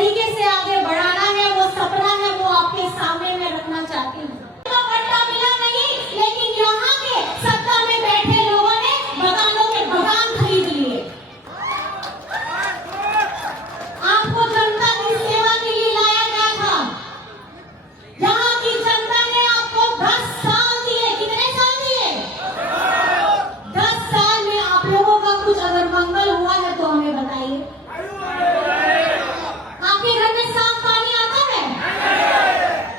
तरीके से आगे बढ़ाना है, वो सपना है, वो आपके सामने मैं रखना चाहती हूँ। पट्टा मिला नहीं, लेकिन यहाँ के सत्ता में बैठे लोगों ने मकानों के मकान खरीद लिए। आपको जनता की सेवा के लिए लाया गया था। यहाँ की जनता ने आपको 10 साल दिए। कितने साल दिए? 10 साल में आप लोगों का कुछ अगर मंगल हुआ है तो हमें बताइए। आपके घर में साफ पानी आता है?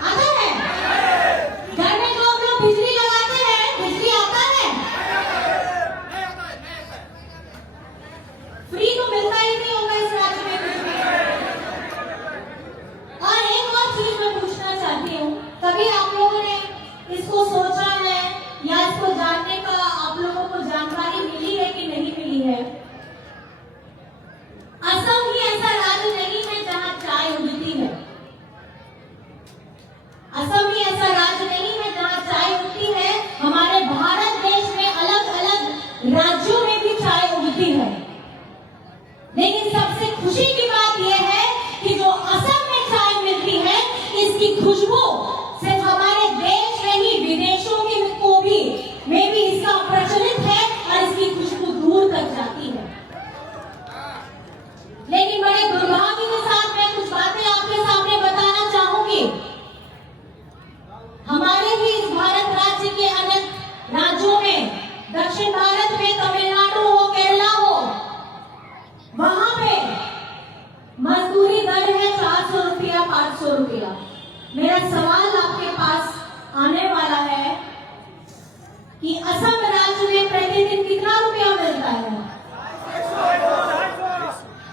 आता है? घर में जो हम लोग बिजली लगाते हैं, बिजली आता है? फ्री तो मिलता ही नहीं होगा इस राज्य में कुछ भी। और एक और चीज मैं पूछना चाहती हूँ, कभी आप लोगों ने इसको सोचा है या इसको जानने का आप लोगों को जानकारी मिली है कि नहीं मिली है? असम ही ऐसा राज्य नहीं है जहाँ चाय उगती है। असम ही ऐसा राज्य नहीं है जहाँ चाय उगती है। हमारे भारत देश में अलग अलग राज्यों में भी चाय उगती है, लेकिन सबसे खुशी की बात यह है कि जो असम में चाय मिलती है, इसकी खुशबू सिर्फ हमारे देश में ही विदेशों में भी इसका प्रचलित है और इसकी खुशबू दूर तक जाती है। लेकिन बड़े दुर्भाग्य के साथ मैं कुछ बातें आपके सामने बताना चाहूंगी। हमारे भी इस भारत राज्य के अन्य राज्यों में, दक्षिण भारत में तमिलनाडु हो, केरला हो, वहां पे मजदूरी दर है 400 रुपया, 500 रुपया। मेरा सवाल आपके पास आने वाला है कि असम राज्य में प्रतिदिन कितना रुपया मिलता है?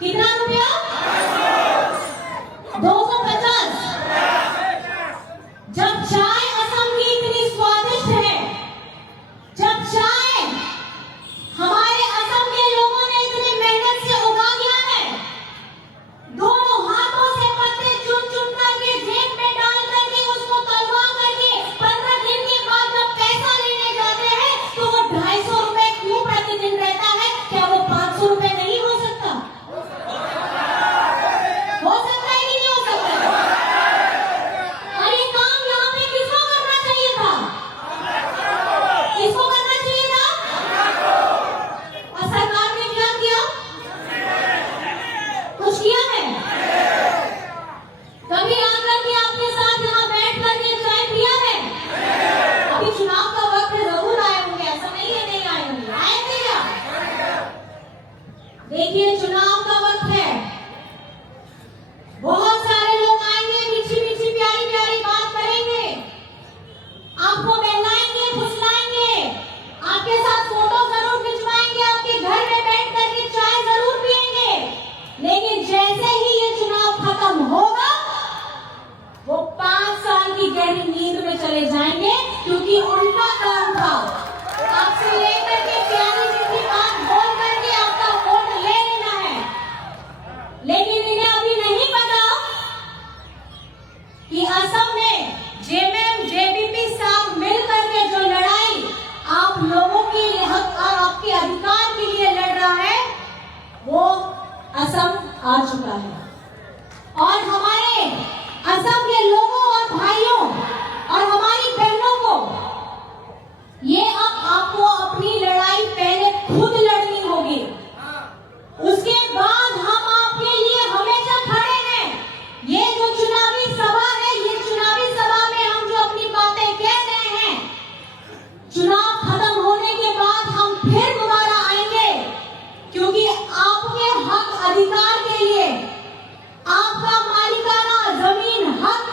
कितना रुपया? 250। जब चाय असम की इतनी स्वादिष्ट है, जब चाय हमारे असम के लोगों ने इतनी मेहनत से उगा दिया है, दोनों हाथों से पत्ते चुन चुन करके जेब में डाल करके उसको तलवा करके 15 दिन के बाद जब पैसा लेने जाते हैं तो वो 250 रुपए क्यों प्रतिदिन रहता है? क्या वो 500 रुपए नहीं हो सकता? हो सकता है कि नहीं हो सकता? और ये काम यहाँ पे किसको करना चाहिए था? किसको करना चाहिए था? और सरकार ने क्या किया? कुछ किया है? कभी आकर के आपके साथ यहाँ बैठ करके चाय पिया है? अभी चुनाव का वक्त है, जरूर आए होंगे, ऐसा नहीं है नहीं आए होंगे। आए थे क्या? देखिए, चुनाव का वक्त है, बहुत सारे लोग आएंगे, मीठी मीठी प्यारी प्यारी बात करेंगे, आपको बहलाएंगे, फुसलाएंगे, आपके साथ फोटो जरूर खिंचवाएंगे, आपके घर में बैठ करके चाय जरूर पिएंगे। लेकिन जैसे ही ये चुनाव खत्म होगा, वो 5 साल की गहरी नींद में चले जाएंगे, क्योंकि उनका काम था आपसे लेकर के प्यारी मीठी बात बोल करके आपका वोट ले लेना है। लेकिन इन्हें अभी नहीं पता कि असम में जेएमएम जेबीपी साथ मिलकर के जो लड़ाई आप लोगों के हक और आपके अधिकार के लिए लड़ रहा है, वो असम आ चुका है। और हमारे असम के लोगों और भाइयों और हमारी बहनों को ये अब आपको अपनी लड़ाई पहले खुद लड़नी होगी, उसके बाद हम आपके लिए हमेशा खड़े हैं। ये जो चुनावी सभा है, ये चुनावी सभा में हम जो अपनी बातें कह रहे हैं, चुनाव खत्म होने के बाद हम फिर दोबारा आएंगे, क्योंकि आपके हक अधिकार के लिए, आपका मालिकाना जमीन हक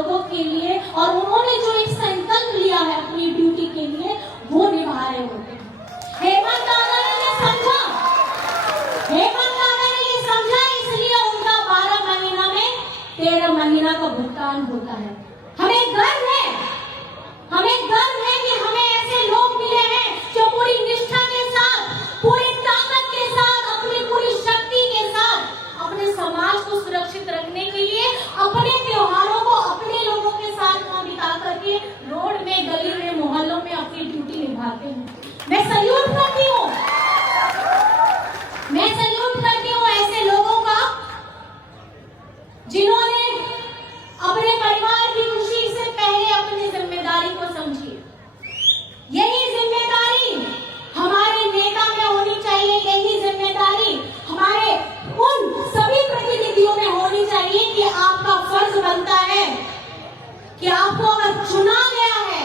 लोगों के लिए और उन्होंने जो एक संकल्प लिया है अपनी ड्यूटी के लिए वो निभा रहे होते हैं। हेमंत दादा ने समझा, हेमंत दादा ने ये समझा, इसलिए उनका 12 महीना में 13 महीना का भुगतान होता है। हमें गर्व है, हमें गर्व है कि हमें ऐसे लोग मिले हैं जो पूरी निष्ठा के साथ, पूरी ताकत के साथ, अपनी पूरी शक्ति के साथ अपने समाज को सुरक्षित रखने के लिए अपने त्योहारों को अपने लोगों के साथ बिता करके रोड में, गली में, मोहल्लों में अपनी ड्यूटी निभाते हैं। मैं सल्यूट करती हूँ, मैं सल्यूट करती हूँ ऐसे लोगों का जिन्होंने अपने परिवार की खुशी से पहले अपनी जिम्मेदारी को समझी। यही जिम्मेदारी हमारे नेता में होनी चाहिए, यही जिम्मेदारी हमारे उन सभी प्रतिनिधियों में होनी चाहिए कि आपका फर्ज बनता है कि आपको अगर चुना गया है,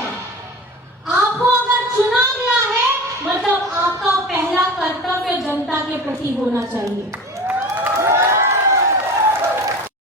आपको अगर चुना गया है, मतलब आपका पहला कर्तव्य जनता के प्रति होना चाहिए।